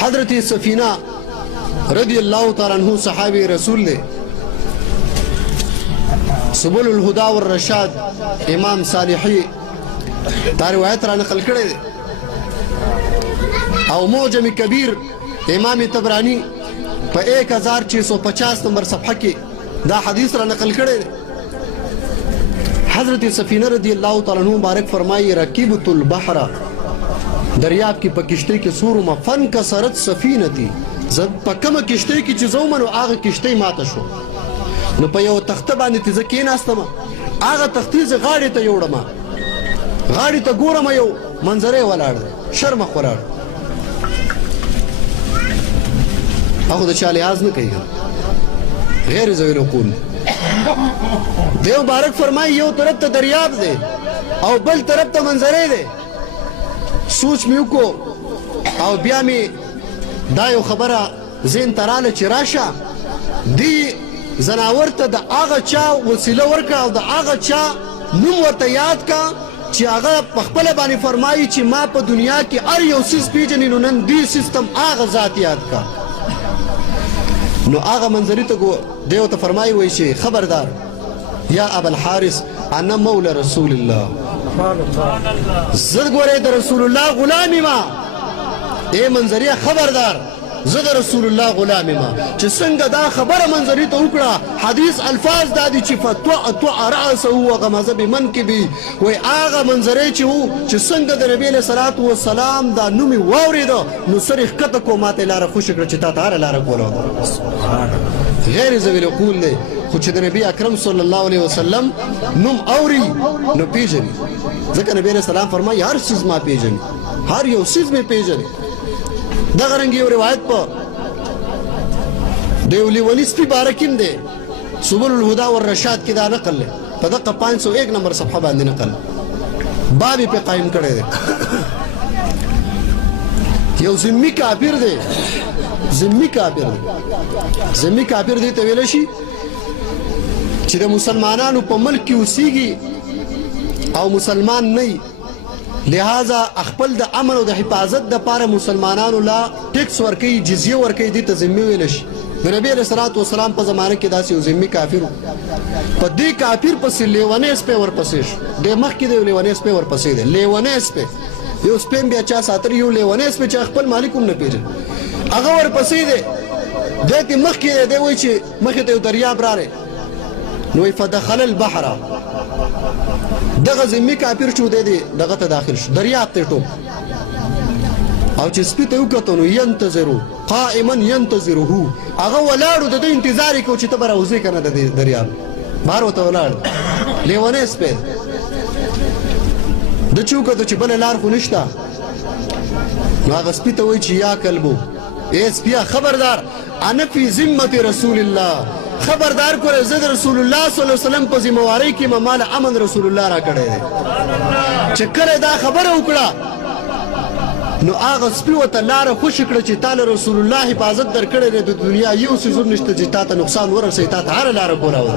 حضرت سفینہ رضی اللہ تعالیٰ عنہ صحابی رسول دے سبل الهدى والرشاد امام صالحی دا روایت را نقل کرے دے او معجم کبیر امام تبرانی پا 1650 نمبر صفحہ کی دا حدیث را نقل کرے دے حضرت سفینہ رضی اللہ تعالیٰ عنہ مبارک فرمائی رکیبت البحر دریاب کی پا کشتی کی سورما فن کسرت سفینتی زد پا کم کشتی کی چیزو منو آغا کشتی ماتا شو نو په یو تخته باندې ته زه کېناستم هغه تختې زه غاړې ته یوړم غاړې ته ګورم یو منظرې ولاړ دی شرمخ ولاړ هغه د چا لحاظ نه کوي غیر ذوی العقول دی مبارک فرمایي یو طرف ته دریاب دی او بل طرف ته منظرې دی سوچ مې وکړو او بیا مې دا یو خبره ذهن ته راله چې راشه دی زناور ته د هغه چا وسیله ورکړه او د هغه چا نوم ورته یاد کا چې هغه په خپله باندې فرمایي چې ما په دنیا کې هر یو څیز پیژنې نو نن دې سیستم هغه ذات یاد کا نو هغه منظرې ته دی ورته فرمایي وایي چې خبردار یا ابا الحارث انا مولا رسول الله زه ګورې د رسول الله غلام یم ای منظریه خبردار زه د رسول الله غلام یم چې څنګه دا خبره منظرې ته وکړه حدیث الفاظ دا دي چې فتوع رأسه وغمزه بمنکبه وایي هغه منظرې چې وو چې څنګه د نبي علیه صلات وسلام دا نوم یې واورېده نو سر یې ښکته کړو ما ته یې لاره خوشې کړه چې تا ته هره لاره کوله غیر ذوی العقول دی خو چې د نبي اکرم صلی الله علیه وسلم نوم اوري نو پیژني ځکه نبي علیه السلام فرمایي هر څیز ما پیژني هر یو څیز مې پیژني دغه رنګ یو روایت په د یو لیوني سپي باره کې هم دی سبل الهدى والرشاد کې دا نقل دی په دقه 501 نمبر صفحه باندې نقل باب یې پې قایم کړی دی یو ذمي کافر دی ذمي کافر دی ذمي کافر دی ته ویلی شي چې د مسلمانانو په ملک کې اوسیږي او مسلمان نه وي لہذا خپل د امن او د حفاظت دپاره مسلمانانو لا ټیکس ورکوي جزیه ورکوي دې ته ذمي ویلی شي د نبي علیه صلات وسلام په زمانه کې داسې یو ذمي کافر و په دې کافر پسې لیونی سپی ورپسې شو دی مخکې د یو لیونی سپی ورپسې دی لیونی سپی یو سپی بیا چا ساتلی یو لیونی سپی چې خپل مالک هم نه پېژني هغه ورپسې دی دی تې مخکې دی دی وایي چې مخې ته یو دریاب راغی نو وایي فدخل البحر دغه ذمي کافر شو دی دغه ته داخل شو دریاب ته ټوپ او چې سپي ته یې وکتو نو ینتظرو قائما ینتظرهو هغه ولاړو د ده انتظار یې کوو چې ته به راوځې که نه د دریاب بهر ورته ولاړ لیونی سپی ده چې وکتو چې بله لار خو نشته نو هغه سپي ته وایي چې یا کلبو ای سپیه خبردار انا فی ذمت رسول الله خبردار کوله زه د رسول الله صلی الله علیه وسلم په ذموارۍ کې مې مال امن رسول الله را کړی دی چې کله دا خبره وکړه نو هغه سپي ورته لاره خوشې کړه چې تا له رسول الله حفاظت درکړی دی د دنیا یو څیز هم نشته چې تا ته نقصان ورسوي تا ته هره لاره کولاوه